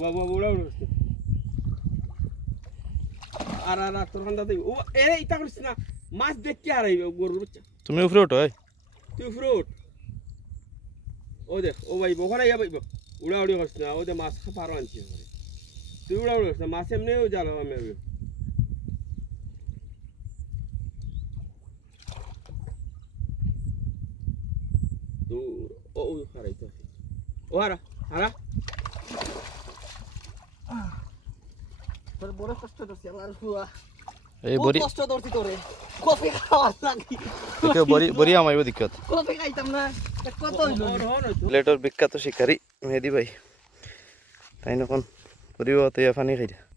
উড়া উড়া আর তোর খান্দাতে ও এ ইটা করিস না মাছ দেখতে আর গরুর বাচ্চা তুমি উপরে ওঠো তুই ফ্রুট ও দেখ ও ভাই ওখানে যাবে উড়া উড়ি করিস না ও যে মাছ পারো আনছি তুই উড়া উড়ি করিস না মাছ এমনিও জানো আমি ও হারাই তো ও হারা হারা তোর বড় কষ্ট করছিস আমার হুয়া এই বড়ি কষ্ট করছিস তোরে কফি খাওয়ার লাগি দেখো বড়ি আমাইবো দিক্কত কফি খাইতাম না কত হইলো প্লেটর বিখ্যাত শিকারী মেহেদি ভাই তাই নখন করিও তো পানি খাইতা